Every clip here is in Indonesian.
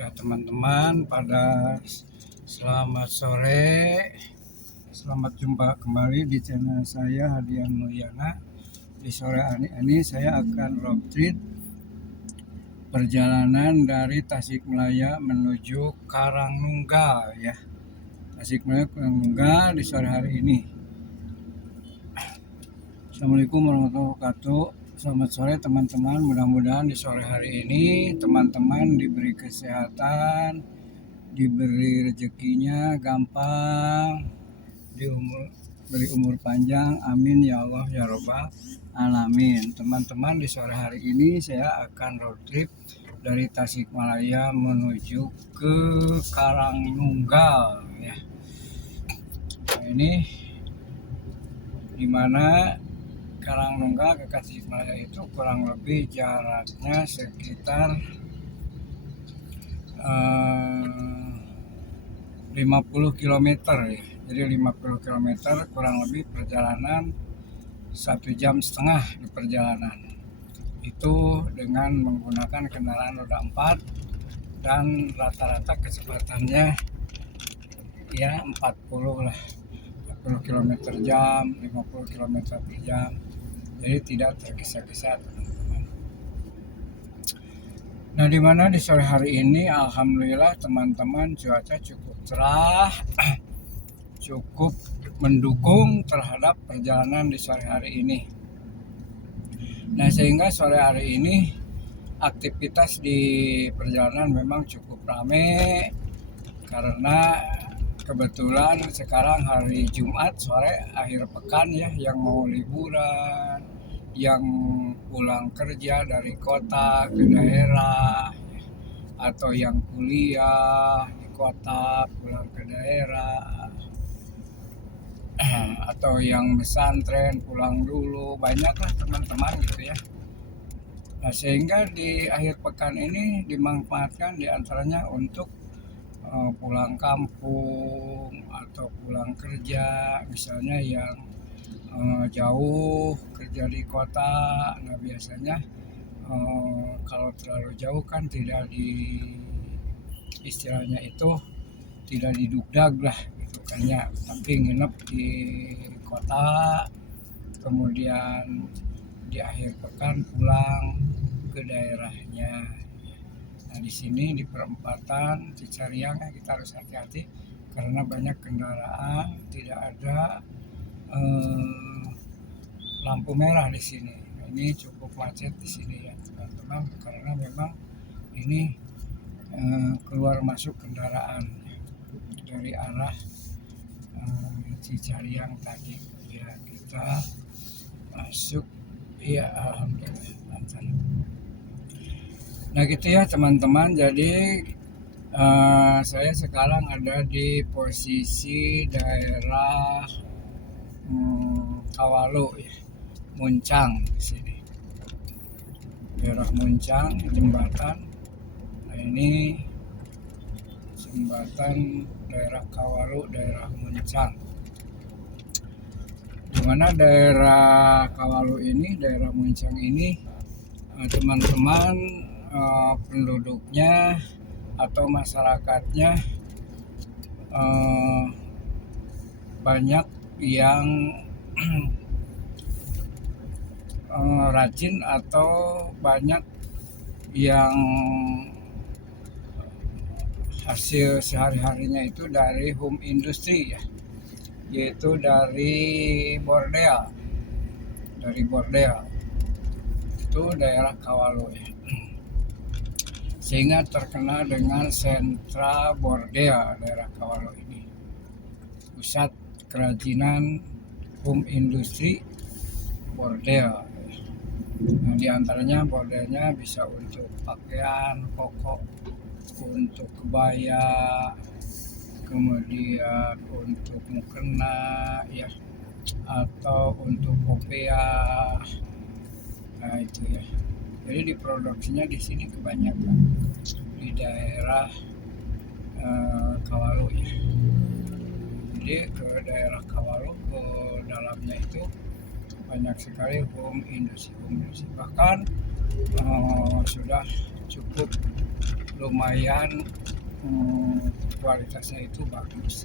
Ya teman-teman, selamat sore, selamat jumpa kembali di channel saya Hadian Mulyana. Di sore hari ini saya akan road trip perjalanan dari Tasikmalaya menuju Karangnunggal ya. Tasikmalaya Karangnunggal di sore hari ini. Assalamualaikum warahmatullahi wabarakatuh. Selamat sore teman-teman, mudah-mudahan di sore hari ini teman-teman diberi kesehatan, diberi rezekinya gampang, diberi umur panjang, amin ya Allah ya Rabbal alamin. Teman-teman, di sore hari ini saya akan road trip dari Tasikmalaya menuju ke Karangnunggal ya. Nah, ini dimana Karangnunggal ke Tasikmalaya itu kurang lebih jaraknya sekitar 50 km ya. Jadi 50 km kurang lebih perjalanan 1,5 jam di perjalanan. Itu dengan menggunakan kendaraan roda 4 dan rata-rata kecepatannya ya 40 lah. 40 km jam, 50 km per jam. Jadi tidak tergesa-gesa teman-teman. Nah, di mana di sore hari ini alhamdulillah teman-teman cuaca cukup cerah, cukup mendukung terhadap perjalanan di sore hari ini. Nah, sehingga sore hari ini aktivitas di perjalanan memang cukup ramai karena kebetulan sekarang hari Jumat sore akhir pekan ya, yang mau liburan, yang pulang kerja dari kota ke daerah, atau yang kuliah di kota pulang ke daerah, atau yang pesantren pulang dulu, banyaklah teman-teman gitu ya. Nah, sehingga di akhir pekan ini dimanfaatkan diantaranya untuk pulang kampung atau pulang kerja, misalnya yang jauh kerja di kota. Nah, biasanya kalau terlalu jauh kan tidak istilahnya itu tidak didugdag lah gitu kan ya, tapi nginep di kota, kemudian di akhir pekan pulang ke daerahnya. Nah, di sini di perempatan Cicariang kita harus hati-hati karena banyak kendaraan, tidak ada lampu merah di sini. Nah, ini cukup macet di sini ya teman-teman, karena memang ini keluar masuk kendaraan dari arah Cicariang tadi ya. Kita masuk ya, alhamdulillah lancar. Nah gitu ya teman-teman, jadi saya sekarang ada di posisi daerah Kawalu ya, Muncang di sini. Daerah Muncang, jembatan. Nah, ini jembatan daerah Kawalu, daerah Muncang. Dimana daerah Kawalu ini, daerah Muncang ini, teman-teman, penduduknya atau masyarakatnya banyak yang rajin atau banyak yang hasil sehari-harinya itu dari home industry ya, yaitu dari bordel. Itu daerah Kawalu ya. Sehingga terkenal dengan sentra bordel daerah Kawalu ini. Pusat kerajinan home industry bordel. Nah, di antaranya bordelnya bisa untuk pakaian koko, untuk kebaya, kemudian untuk mukena ya, atau untuk kopiah. Nah, itu ya. Jadi diproduksinya di sini kebanyakan di daerah Kawalu ya. Jadi ke daerah Kawalu, ke dalamnya itu banyak sekali home industry. Bahkan sudah cukup lumayan kualitasnya itu bagus,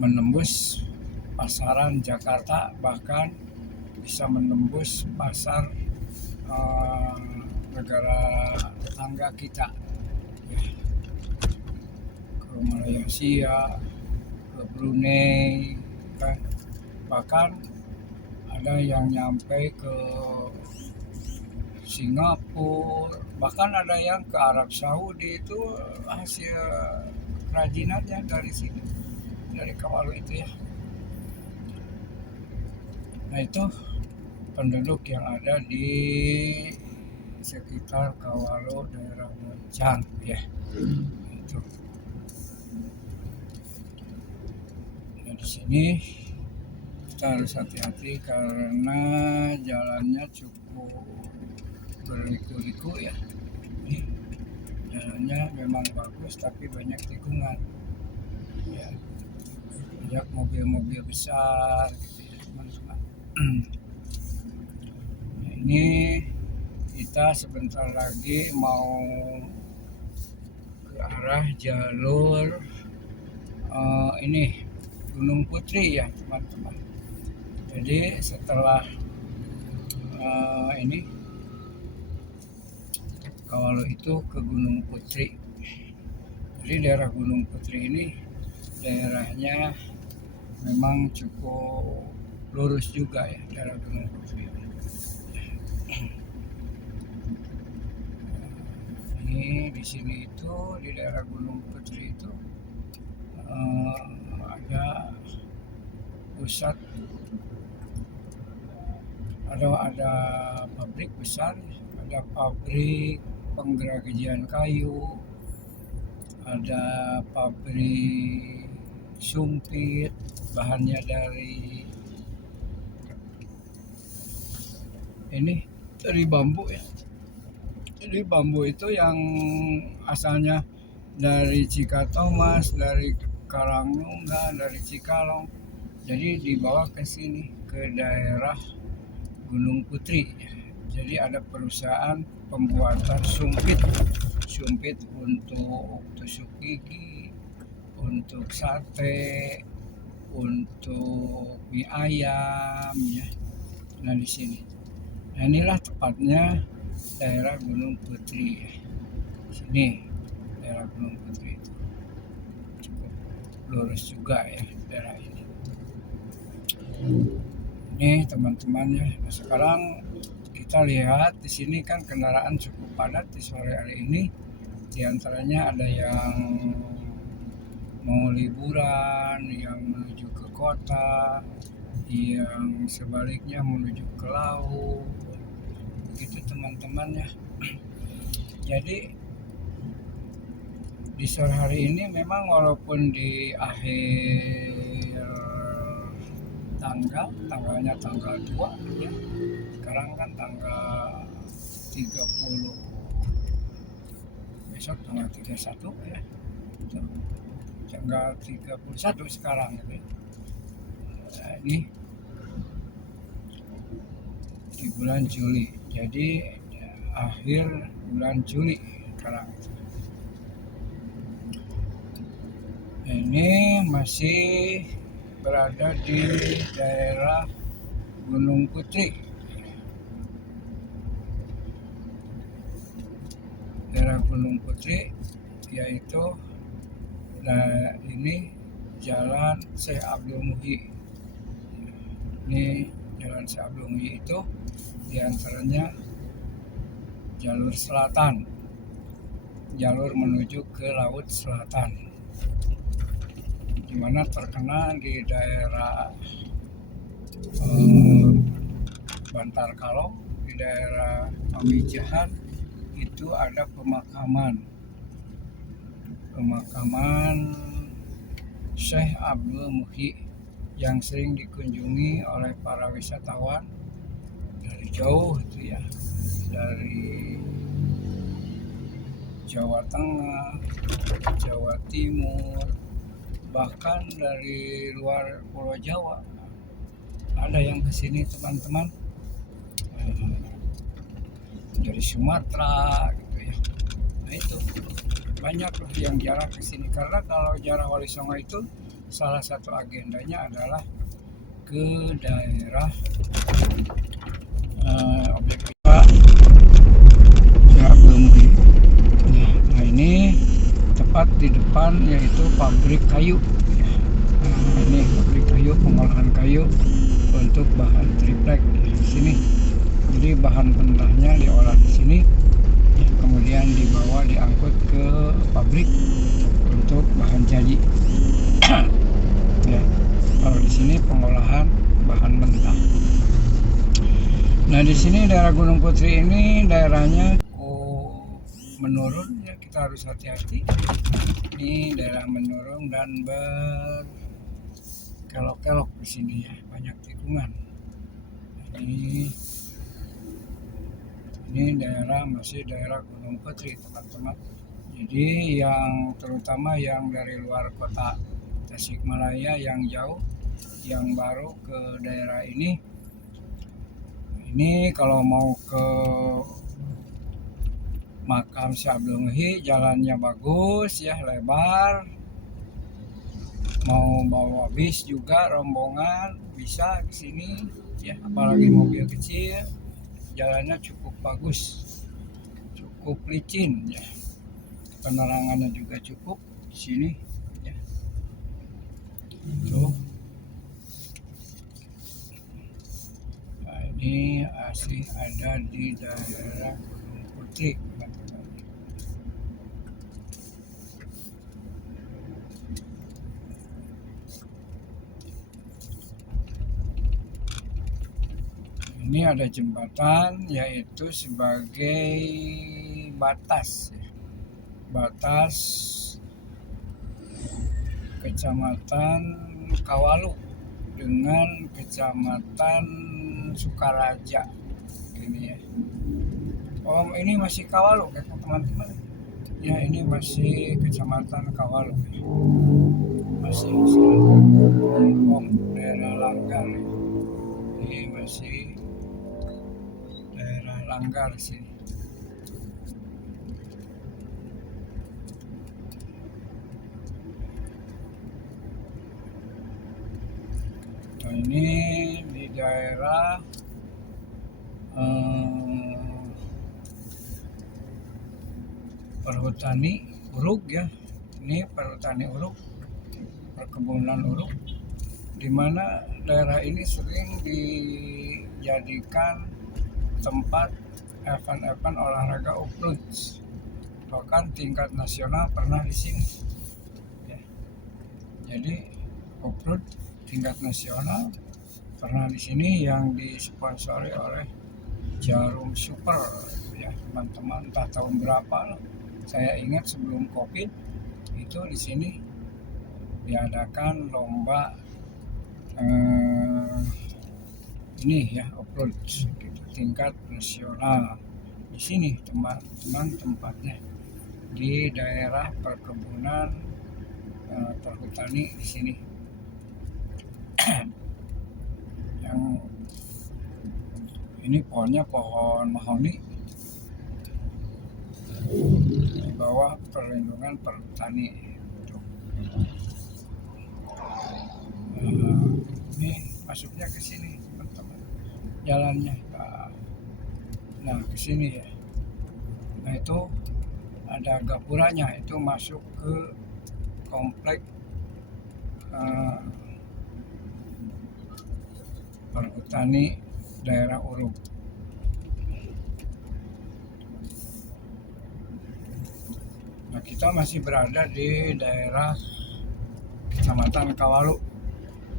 menembus pasaran Jakarta, bahkan bisa menembus pasar negara tetangga kita ya, ke Malaysia, ke Brunei kan, bahkan ada yang nyampe ke Singapura, bahkan ada yang ke Arab Saudi. Itu hasil kerajinannya dari sini, dari Kawalu itu ya. Nah, itu penduduk yang ada di sekitar Kawalu, daerah Moncang ya. Itu. Nah, di sini kita harus hati-hati karena jalannya cukup berliku-liku ya. Ini jalannya memang bagus tapi banyak tikungan ya, banyak mobil-mobil besar gitu ya teman-teman. Nah, ini kita sebentar lagi mau ke arah jalur ini Gunung Putri ya teman-teman. Jadi setelah ini Kawalu itu ke Gunung Putri. Jadi daerah Gunung Putri ini daerahnya memang cukup lurus juga ya, daerah Gunung Putri. Ini di sini itu di daerah Gunung Putri itu ada pusat, ada pabrik besar, ada pabrik penggergajian kayu, ada pabrik sumpit, bahannya dari bambu ya. Jadi bambu itu yang asalnya dari Cikatomas, dari Karangnyungan, dari Cikalong, jadi dibawa ke sini, ke daerah Gunung Putri. Jadi ada perusahaan pembuatan sumpit untuk tusuk gigi, untuk sate, untuk mie ayam ya. Nah di sini, nah inilah tepatnya daerah Gunung Putri ya. Sini daerah Gunung Putri itu cukup lurus juga ya daerah ini. Ini teman-teman ya. Nah, sekarang kita lihat di sini kan kendaraan cukup padat di sore hari ini. Di antaranya ada yang mau liburan, yang menuju ke kota, yang sebaliknya menuju ke laut. Begitu teman-teman ya. Jadi di sore hari ini memang walaupun di akhir tanggalnya tanggal 2 ya. Sekarang kan tanggal 30, besok tanggal 31 ya. Tanggal 31 sekarang gitu. Nah, ini di bulan Juli. Jadi akhir bulan Juli sekarang. Ini masih berada di daerah Gunung Putri. Daerah Gunung Putri yaitu ini Jalan Syekh Abdul Muhyi. Ini Jalan Syekh Abdul Muhyi itu diantaranya jalur selatan, jalur menuju ke Laut Selatan, dimana terkenal di daerah Bantar Kalong, di daerah Pamijahan itu ada pemakaman Syekh Abdul Muhyi yang sering dikunjungi oleh para wisatawan dari jauh itu ya, dari Jawa Tengah, Jawa Timur, bahkan dari luar Pulau Jawa ada yang kesini teman-teman. dari Sumatera gitu ya. Nah itu banyak yang jarah ke sini karena kalau jarah Wali Songo itu salah satu agendanya adalah ke daerah objek wisata Sukabumi. Nah ini tepat di depan yaitu pabrik kayu. Nah, ini pabrik kayu, pengolahan kayu untuk bahan triplek di sini. Jadi bahan mentahnya diolah di sini, kemudian dibawa diangkut ke pabrik untuk bahan jadi. Ya, kalau di sini pengolahan bahan mentah. Nah di sini daerah Gunung Putri ini daerahnya menurun ya, kita harus hati-hati. Ini daerah menurun dan berkelok-kelok di sini ya, banyak tikungan. Ini daerah masih daerah Gunung Putri teman-teman. Jadi yang terutama yang dari luar kota Tasikmalaya yang jauh, yang baru ke daerah ini kalau mau ke Makam Sablenghi jalannya bagus ya, lebar. Mau bawa bis juga rombongan bisa ke sini ya, apalagi mobil kecil. Jalannya cukup bagus, cukup licin ya. Penerangannya juga cukup di sini ya. Tuh. Nah, ini asli ada di daerah Gunung Putri. Ini ada jembatan yaitu sebagai batas Kecamatan Kawalu dengan Kecamatan Sukaraja ini ya. Oh ini masih Kawalu ya teman-teman ya, ini masih Kecamatan Kawalu ya. Masih daerah Langgar ya. Ini masih daerah Langgar sini. Nah, ini di daerah perhutani uruk ya. Ini perhutani uruk, perkebunan uruk, di mana daerah ini sering dijadikan tempat event-event olahraga off-road. Bahkan tingkat nasional pernah di sini. Ya. Jadi off-road tingkat nasional pernah di sini yang disponsori oleh Jarum Super ya teman-teman, entah tahun berapa lah. Saya ingat sebelum Covid itu di sini diadakan lomba ini ya off-road gitu, tingkat nasional. Di sini teman-teman tempatnya di daerah perkebunan perhutani di sini. Yang ini pohonnya pohon mahoni di bawah perlindungan perhutani. Ini masuknya ke sini teman-teman, jalannya. Nah ke sini ya. Nah itu ada gapuranya, itu masuk ke komplek perhutani daerah Uruk. Nah kita masih berada di daerah Kecamatan Kawalu,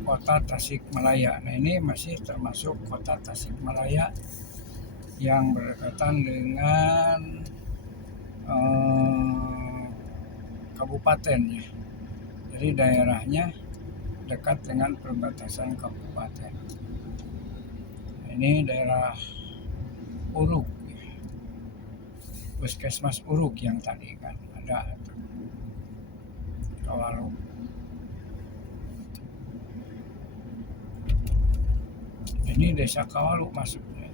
Kota Tasikmalaya. Nah ini masih termasuk Kota Tasikmalaya yang berdekatan dengan kabupaten ya. Jadi daerahnya dekat dengan perbatasan kabupaten. Ini daerah Uruk, Puskesmas Uruk yang tadi kan ada Kawalu. Ini desa Kawalu masuknya.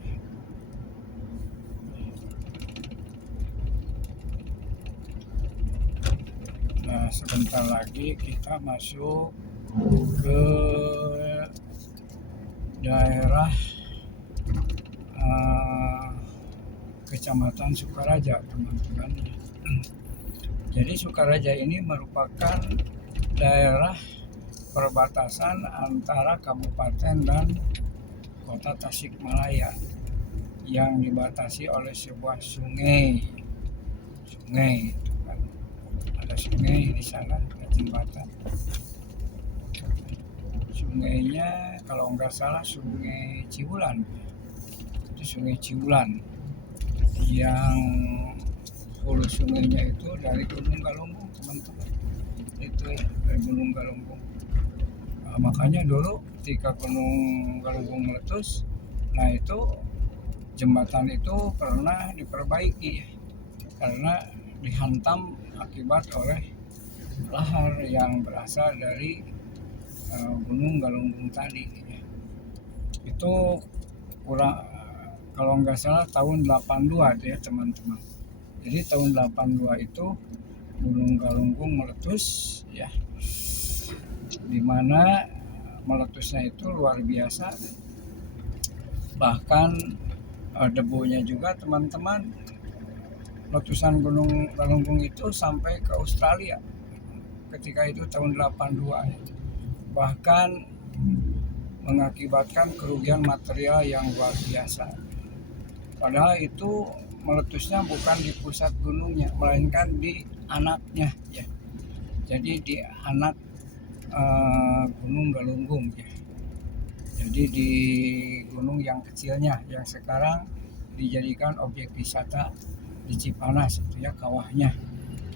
sebentar lagi kita masuk ke daerah Kecamatan Sukaraja, teman-teman. Jadi Sukaraja ini merupakan daerah perbatasan antara kabupaten dan kota Tasikmalaya yang dibatasi oleh sebuah sungai. Itu kan. Ada sungai di sana, ada jembatan. Sungainya kalau nggak salah Sungai Ciulan. Itu Sungai Ciulan yang hulu sungainya itu dari Gunung Galunggung, teman-teman. Itu ya, dari Gunung Galunggung. Nah, makanya dulu ketika Gunung Galunggung meletus, nah itu jembatan itu pernah diperbaiki karena dihantam akibat oleh lahar yang berasal dari Gunung Galunggung tadi. Itu kurang, kalau nggak salah tahun 82 ya teman-teman. Jadi tahun 82 itu Gunung Galunggung meletus ya, dimana meletusnya itu luar biasa, bahkan debunya juga teman-teman, letusan Gunung Galunggung itu sampai ke Australia ketika itu tahun 82 ya. Bahkan mengakibatkan kerugian material yang luar biasa. Padahal itu meletusnya bukan di pusat gunungnya, melainkan di anaknya ya. Jadi di anak Gunung Galunggung ya. Jadi di gunung yang kecilnya yang sekarang dijadikan objek wisata di Cipanas itu ya, kawahnya.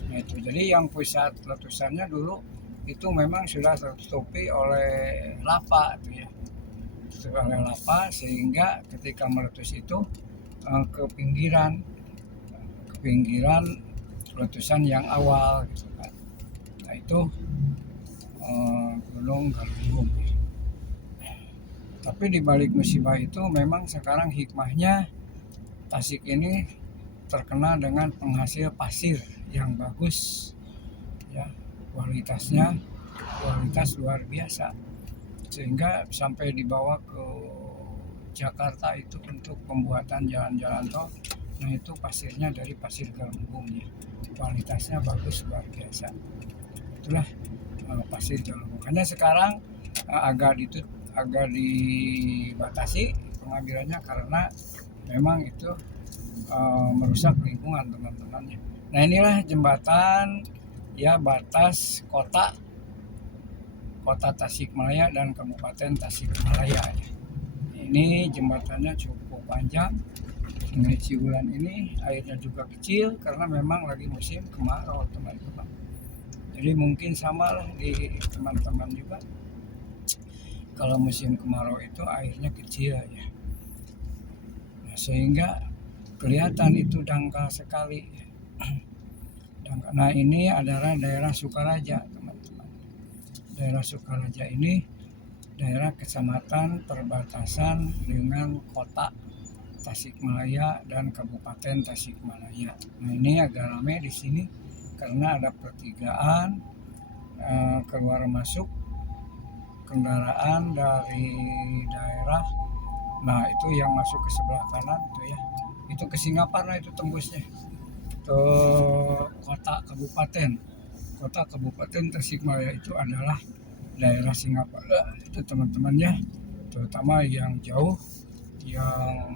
Nah itu jadi yang pusat letusannya dulu itu memang sudah tertutupi oleh lava itu ya. Oleh lava, sehingga ketika meletus itu ke pinggiran letusan yang awal gitu kan. Nah itu Gunung Galunggung. Tapi di balik musibah itu memang sekarang hikmahnya Tasik ini terkenal dengan penghasil pasir yang bagus ya, kualitas luar biasa, sehingga sampai dibawa ke Jakarta itu untuk pembuatan jalan-jalan tol. Nah itu pasirnya dari pasir Galunggung ya, kualitasnya bagus luar biasa. Itulah pasir Galunggung. Karena sekarang agak dibatasi pengambilannya karena memang itu merusak lingkungan, teman-teman. Nah inilah jembatan ya, batas kota Tasikmalaya dan Kabupaten Tasikmalaya ya. Ini jembatannya cukup panjang. Sungai Ciulan ini airnya juga kecil karena memang lagi musim kemarau, teman-teman. Jadi mungkin sama lah di teman-teman juga. Kalau musim kemarau itu airnya kecil ya. Nah, sehingga kelihatan itu dangkal sekali. Nah ini adalah daerah Sukaraja, teman-teman. Daerah Sukaraja ini daerah kecamatan perbatasan dengan kota Tasikmalaya dan Kabupaten Tasikmalaya. Nah ini agak ramai di sini karena ada pertigaan keluar masuk kendaraan dari daerah. Nah itu yang masuk ke sebelah kanan itu ya, itu ke Singaparna, itu tembusnya ke kota Kabupaten Tasikmalaya. Itu adalah daerah Singaparna itu, teman-teman ya, terutama yang jauh yang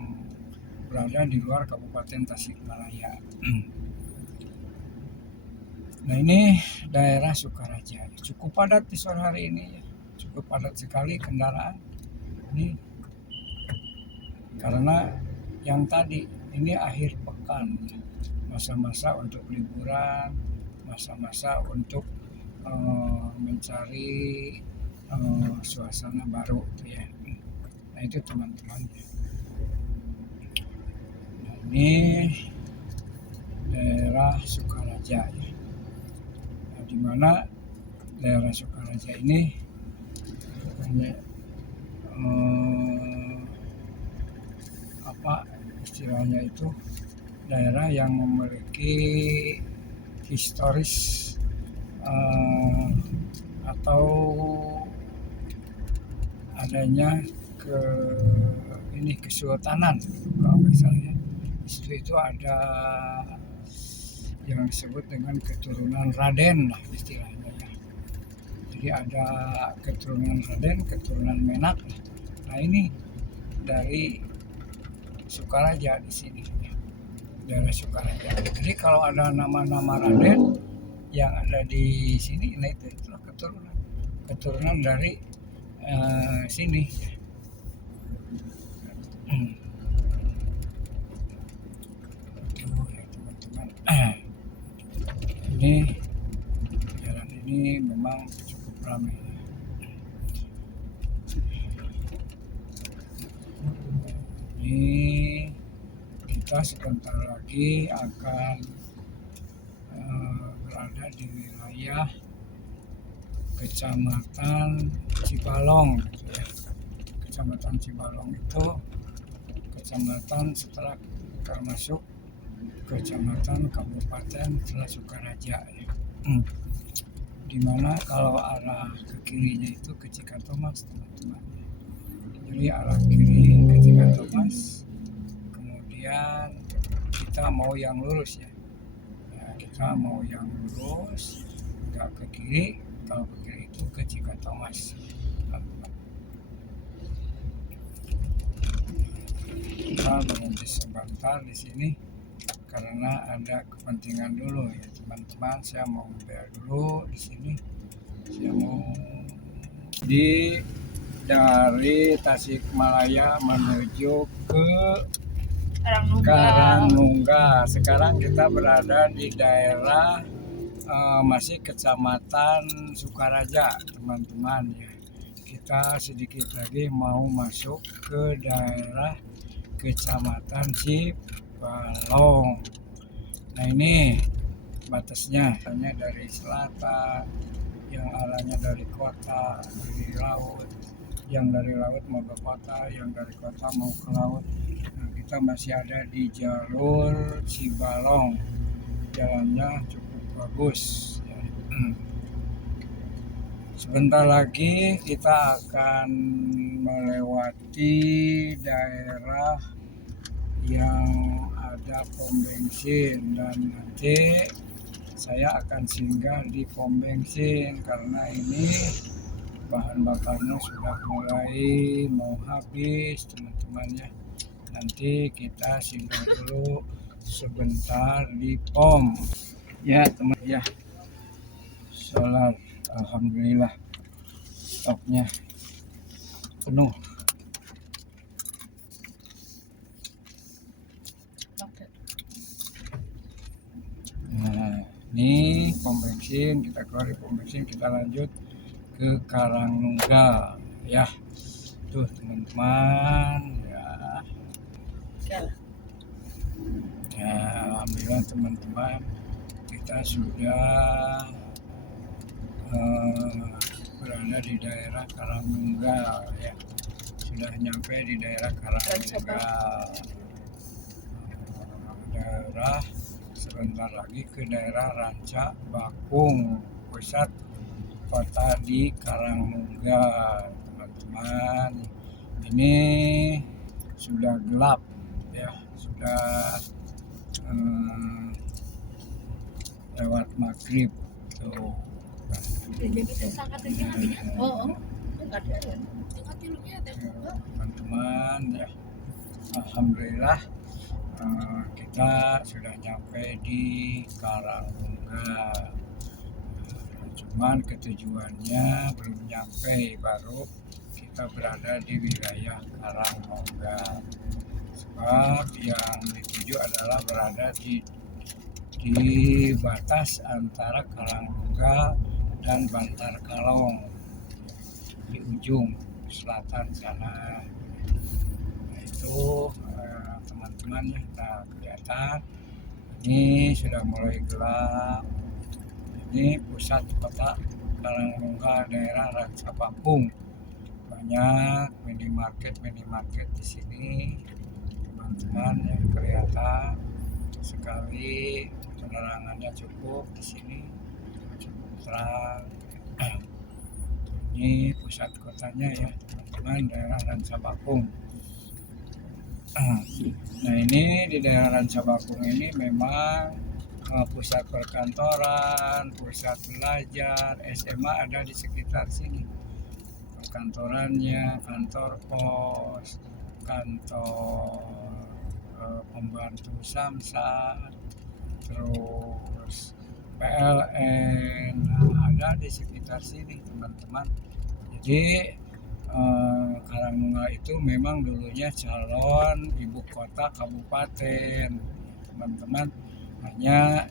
berada di luar Kabupaten Tasikmalaya. Nah ini daerah Sukaraja, cukup padat di sore hari ini ya, cukup padat sekali kendaraan ini karena yang tadi ini akhir pekan, masa-masa untuk liburan, masa-masa untuk mencari suasana baru gitu ya. Nah itu teman-teman. Nah, ini daerah Sukaraja ya. Nah, di mana daerah Sukaraja ini apa istilahnya itu, daerah yang memiliki historis atau adanya ke kesultanan kalau misalnya itu ada yang disebut dengan keturunan Raden lah istilahnya ya. Jadi ada keturunan Raden, keturunan Menak. Nah ini dari Sukaraja di sini, daerah Sukaraja. Jadi kalau ada nama-nama Raden yang ada di sini, nah itulah keturunan dari sini. Tuh ya teman-teman. Ini jalan ini memang cukup ramai. Ini kita sebentar lagi akan berada di wilayah Kecamatan Cibalong. Kecamatan Cibalong itu kecamatan setelah termasuk kecamatan kabupaten setelah Sukaraja ya. Dimana kalau arah ke kirinya itu ke Cikatomas teman-teman. Jadi arah kiri ke Cikatomas, kemudian kita mau yang lurus ya. Kita mau yang lurus, nggak ke kiri. Kalau ke kiri itu ke Cikatomas. Kita berhenti sebentar di sini karena ada kepentingan dulu ya teman-teman. Saya mau bayar dulu di sini. Saya mau dari Tasikmalaya menuju ke Karangnungga. Sekarang kita berada di daerah masih Kecamatan Sukaraja teman-teman ya. Kita sedikit lagi mau masuk ke daerah Kecamatan Cibalong. Nah ini batasnya, hanya dari selatan, yang arahnya dari kota, dari laut, yang dari laut mau ke kota, yang dari kota mau ke laut. Nah, kita masih ada di jalur Cibalong, jalannya cukup bagus ya. Sebentar lagi kita akan melewati daerah yang ada pom bensin dan nanti saya akan singgah di pom bensin karena ini bahan bakarnya sudah mulai mau habis teman-teman ya. Nanti kita singgah dulu sebentar di pom ya teman ya. Solar alhamdulillah stoknya penuh. Nah ini pom bensin, kita keluar di pom bensin, kita lanjut ke Karangnungga ya. Tuh teman-teman ya. Ya alhamdulillah teman-teman, kita sudah berada di daerah Karangnungga ya. Sudah nyampe di daerah Karangnungga. Daerah sebentar lagi ke daerah Ranca Bakung, pusat kota di Karangnungga teman-teman. Ini sudah gelap ya, sudah lewat maghrib tuh. Teman-teman ya, alhamdulillah kita sudah nyampe di Karangnungga. Cuman ketujuannya belum nyampe, baru kita berada di wilayah Karangnungga. Sebab yang dituju adalah berada di batas antara Karangnungga dan Bantar Kalong di ujung selatan sana. Nah, itu teman-teman ya, kita kelihatan ini sudah mulai gelap. Ini pusat kota Karangnungga, daerah Ranca Bakung. Banyak minimarket di sini teman-teman ya, kelihatan sekali, penerangannya cukup di sini. cukup terang. Ini pusat kotanya ya teman-teman, daerah Ransabakung. Nah ini di daerah Ransabakung ini memang pusat perkantoran, pusat belajar, SMA ada di sekitar sini. Perkantorannya, kantor pos, kantor pembantu Samsat, terus PLN, ada di sekitar sini teman-teman. Jadi Karangmungal itu memang dulunya calon ibu kota kabupaten teman-teman, hanya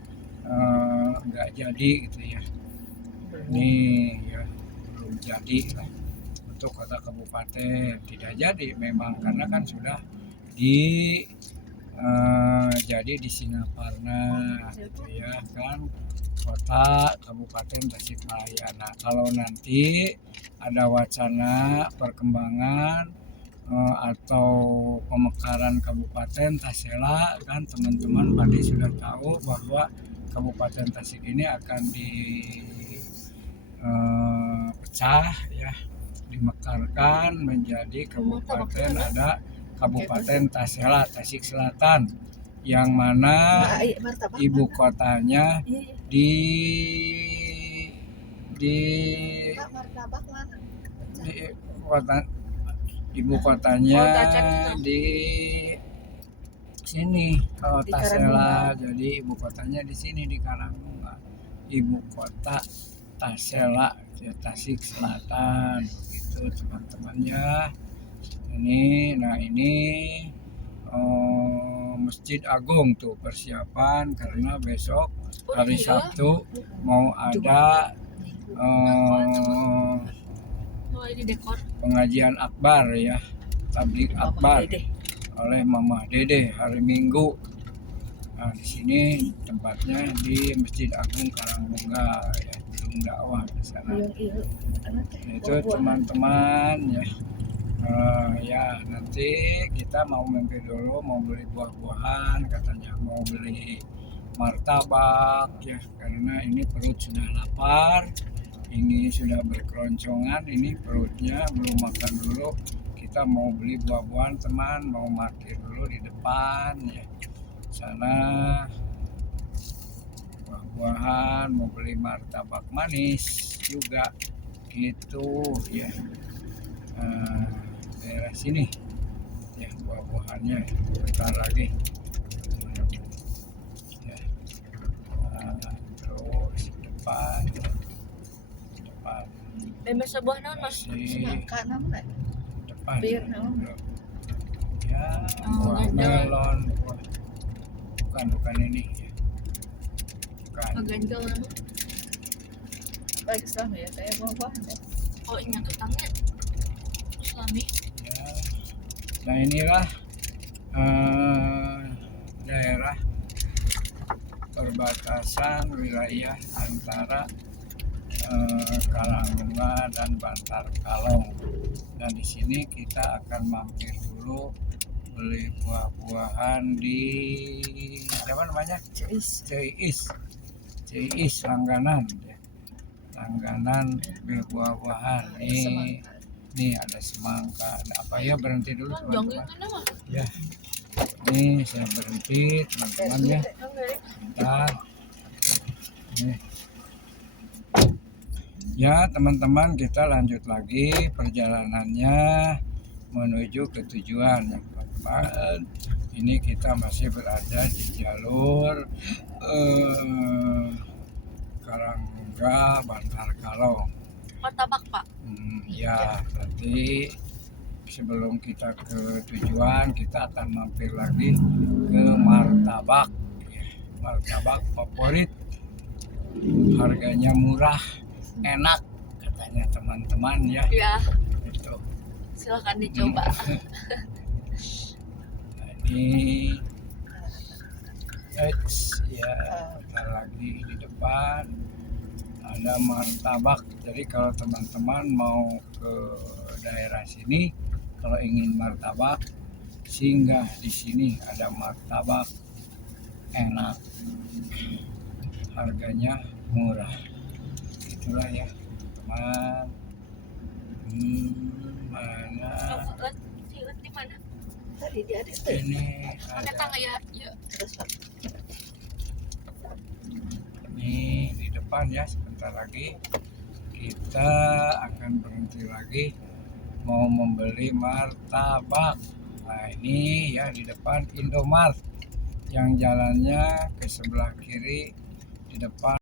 nggak jadi gitu ya. Ini ya belum jadi lah untuk kota kabupaten, tidak jadi memang karena kan sudah jadi di Singaparna gitu ya kan, kota kabupaten Tasikmalaya. Nah kalau nanti ada wacana perkembangan atau pemekaran Kabupaten Tasela kan, teman-teman pasti sudah tahu bahwa Kabupaten Tasik ini akan dipecah ya, dimekarkan menjadi kabupaten. Ada Kabupaten Tasela, Tasik Selatan, yang mana ibu kotanya di kota, ibu kotanya di sini kalau Tasela, jadi ibu kotanya di sini di Karangmungal, ibu kota Tasela ya, Tasik Selatan begitu teman-teman ya. Ini nah ini Masjid Agung tuh persiapan karena besok hari Sabtu mau ada pengajian akbar ya, tablik akbar oleh Mamah Dede hari Minggu. Nah di sini tempatnya di Masjid Agung Karangmungal ya, gedung dakwah di sana. Itu teman-teman ya. Ya nanti kita mau mampir dulu, mau beli buah-buahan, katanya mau beli martabak ya, karena ini perut sudah lapar, ini sudah berkeroncongan, ini perutnya belum makan dulu. Kita mau beli buah-buahan teman, mau parkir dulu di depan ya sana, buah-buahan, mau beli martabak manis juga gitu ya. Daerah sini ya buah-buahannya bentar lagi ya. Terus depan masa buah naon mas? Depan ya, buah melon, bukan ini ya, bukan Ganjel nama baik Islam ya, saya buah-buah oh ini ketangnya Islami ya. Nah inilah daerah perbatasan wilayah antara Karangmungal dan Bantar Kalong. Dan di sini kita akan mampir dulu beli buah-buahan di apa namanya? Ciis langganan ya. Langganan buah-buahan. Nih ada semangka, ada apa ya, berhenti dulu teman-teman. Ya. Nih saya berhenti teman-teman ya. Bentar. Nih. Ya teman-teman, kita lanjut lagi perjalanannya menuju ke tujuan ya teman-teman. Ini kita masih berada di jalur Karangmungal Bantar Kalong. martabak pak. Ya nanti sebelum kita ke tujuan kita akan mampir lagi ke martabak ya. Martabak favorit, harganya murah, enak katanya teman-teman ya. Ya Itu silakan dicoba. Nah, ini ya bentar lagi di depan ada martabak. Jadi kalau teman-teman mau ke daerah sini, kalau ingin martabak, singgah di sini, ada martabak enak, harganya murah. itulah ya teman. Mana Lihat di mana? Tadi dia ada tuh. ini Pakai ada tangga ya. Yuk. Terus Pak. ini di depan ya, sebentar lagi kita akan berhenti lagi mau membeli martabak. Nah ini ya di depan Indomart yang jalannya ke sebelah kiri di depan